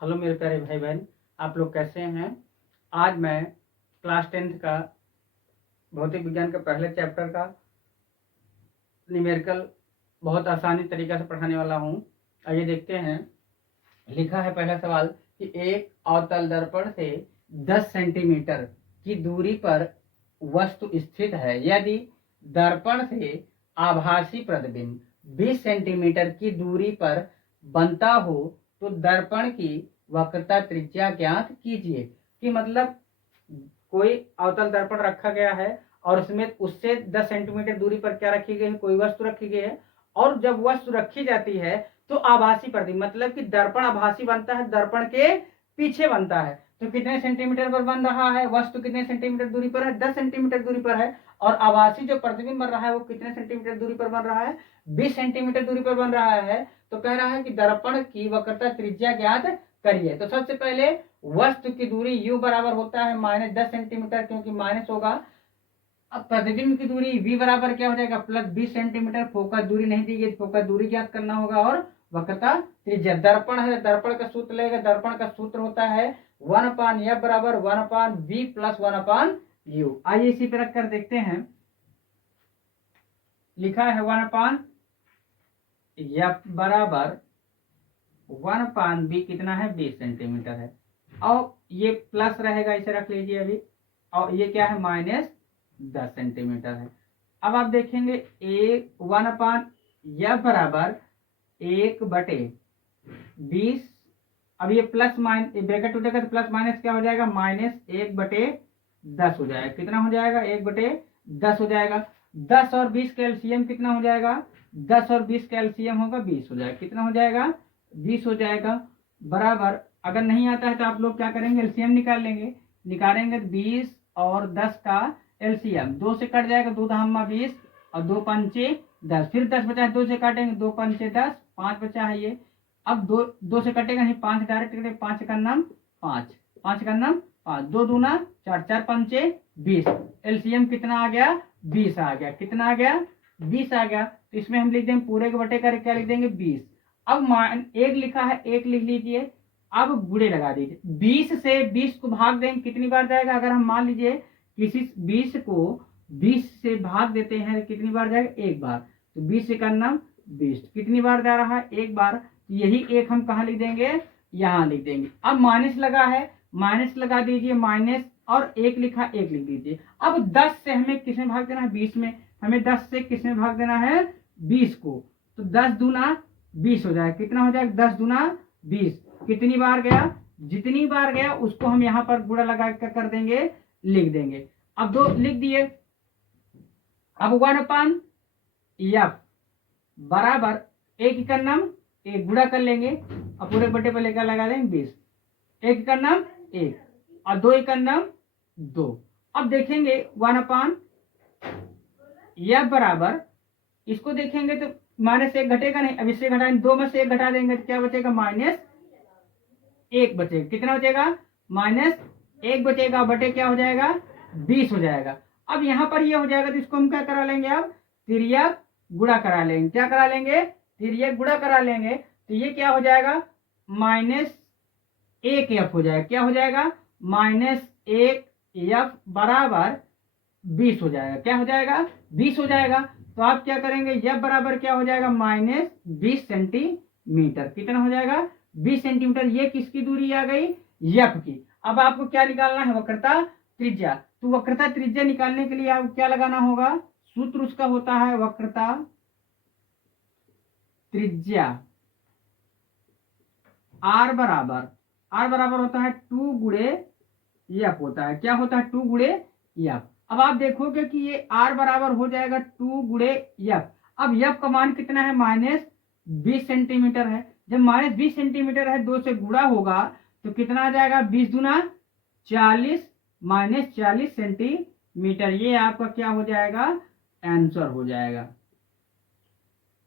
Hello मेरे प्यारे भाई बहन, आप लोग कैसे हैं। आज मैं क्लास 10th का भौतिक विज्ञान के पहले चैप्टर का न्यूमेरिकल बहुत आसानी तरीके से पढ़ाने वाला हूं। आइए देखते हैं। लिखा है पहला सवाल कि एक अवतल दर्पण से 10 सेंटीमीटर की दूरी पर वस्तु स्थित है। यदि दर्पण से आभासी प्रतिबिंब 20 सेंटीमीटर की दूरी पर बनता हो तो दर्पण की वक्रता त्रिज्या ज्ञात कीजिए। कि मतलब कोई अवतल दर्पण रखा गया है और उसमें उससे 10 सेंटीमीटर दूरी पर क्या रखी गई है, कोई वस्तु रखी गई है। और जब वस्तु रखी जाती है तो आभासी प्रतिबिंब मतलब कि दर्पण आभासी बनता है, दर्पण के पीछे बनता है। तो कितने सेंटीमीटर पर बन रहा है, वस्तु कितने सेंटीमीटर दूरी पर है, 10 सेंटीमीटर दूरी पर है। और आभासी जो प्रतिबिंब बन रहा है वो कितने सेंटीमीटर दूरी पर बन रहा है, 20 सेंटीमीटर दूरी पर बन रहा है। तो कह रहा है कि दर्पण की वक्रता त्रिज्या ज्ञात करिए। तो सबसे पहले वस्तु की दूरी u बराबर होता है -10 सेंटीमीटर, क्योंकि माइनस होगा। अब प्रतिबिंब की दूरी v बराबर क्या हो जाएगा, +20 सेंटीमीटर। फोकस दूरी नहीं दी गई, फोकस दूरी ज्ञात करना होगा। और वक्रता त्रिज्या, दर्पण है, दर्पण का सूत्र लेगा। दर्पण का सूत्र होता है 1/f बराबर 1/v + 1/u। आइए इसी पर रखकर देखते हैं। लिखा है 1/f बराबर 1/v कितना है, 20 सेंटीमीटर है। और ये प्लस रहेगा, इसे रख लीजिए अभी। और ये क्या है, -10 सेंटीमीटर है। अब आप देखेंगे 1/f बराबर 1/20। अब ये प्लस माइनस ब्रैकेट उठेगा तो प्लस माइनस क्या हो जाएगा, -1/10 हो जाएगा। कितना हो जाएगा, 1/10 हो जाएगा। 10 और 20 कैल्शियम कितना हो जाएगा, 10 और 20 कैल्शियम होगा 20 हो जाएगा। कितना हो जाएगा, 20 हो जाएगा। बराबर, अगर नहीं आता है तो आप लोग क्या करेंगे, एलसीएम निकाल लेंगे। निकालेंगे तो 20 और 10 का एलसीएम 2 से कट जाएगा, 2 धामा 20 और 2 पंचे 10। फिर 10 बचा है, 2 से काटेंगे, 2 पंचे 10, 5 बचा है ये। अब 2 से कटेगा नहीं, 5 डायरेक्ट कटेगा, 5 का नाम 5, 5 का नाम 5, 2 दूना 4, 4 पंचे 20। एलसीएम कितना आ गया, 20 आ गया। कितना आ गया, 20 आ गया। तो इसमें हम लिख देंगे पूरे के बटे कर क्या लिख देंगे, 20। अब एक लिखा है, एक लिख लीजिए। अब गुणे लगा दीजिए। 20 से 20 को भाग देंगे, कितनी बार जाएगा। अगर हम मान लीजिए किसी 20 को 20 से भाग देते हैं, कितनी बार जाएगा, एक बार। तो 20 से करना 20, कितनी बार जा रहा है, एक बार। यही एक हम कहाँ लिख देंगे, यहाँ लिख देंगे। अब माइनस लगा है, माइनस लगा दीजिए, माइनस और एक लिखा, एक लिख दीजिए। अब 10 से हमें किसमें भाग देना है, 20 में। हमें 10 से किसमें भाग देना है, 20 को। तो 10 दूना 20 हो जाएगा। कितना हो जाएगा, 10 दूना 20। कितनी बार गया, जितनी बार गया उसको हम यहाँ पर गुणा लगा कर देंगे, लिख देंगे। अब 2 लिख दिए। अब 1/f बराबर एक का नाम एक, गुणा कर लेंगे और पूरे बटे पर लेकर लगा देंगे 20। एक का नाम 1 और 2 का नाम 2। अब देखेंगे 1/f बराबर, इसको देखेंगे तो -1 घटेगा नहीं। अब इससे घटाएंगे, 2 में से 1 घटा देंगे तो क्या बचेगा, -1 बचेगा। कितना बचेगा, -1 बचेगा। बटे क्या हो जाएगा, 20 हो जाएगा। अब यहाँ पर ये हो जाएगा तो इसको हम क्या करा लेंगे, अब तिर्यक गुणा करा लेंगे। क्या करा लेंगे, तिर्यक गुणा करा लेंगे। तो ये क्या हो जाएगा, -1f हो जाएगा। क्या हो जाएगा, -1f बराबर 20 हो जाएगा। क्या हो जाएगा, 20 हो जाएगा। तो आप क्या करेंगे, f बराबर क्या हो जाएगा, -20 सेंटीमीटर। कितना हो जाएगा, 20 सेंटीमीटर। ये किसकी दूरी आ गई, f की। अब आपको क्या निकालना है, वक्रता त्रिज्या। तो वक्रता त्रिज्या निकालने के लिए आपको क्या लगाना होगा, सूत्र उसका होता है वक्रता त्रिज्या r बराबर होता है 2 गुणे f होता है। क्या होता है, 2 गुणे f। अब आप देखोगे कि ये r बराबर हो जाएगा 2 गुणे f। अब f का मान कितना है, -20 सेंटीमीटर है। जब -20 सेंटीमीटर है, 2 से गुणा होगा तो कितना आ जाएगा, 20 दूना 40, -40 सेंटीमीटर। ये आपका क्या हो जाएगा, आंसर हो जाएगा।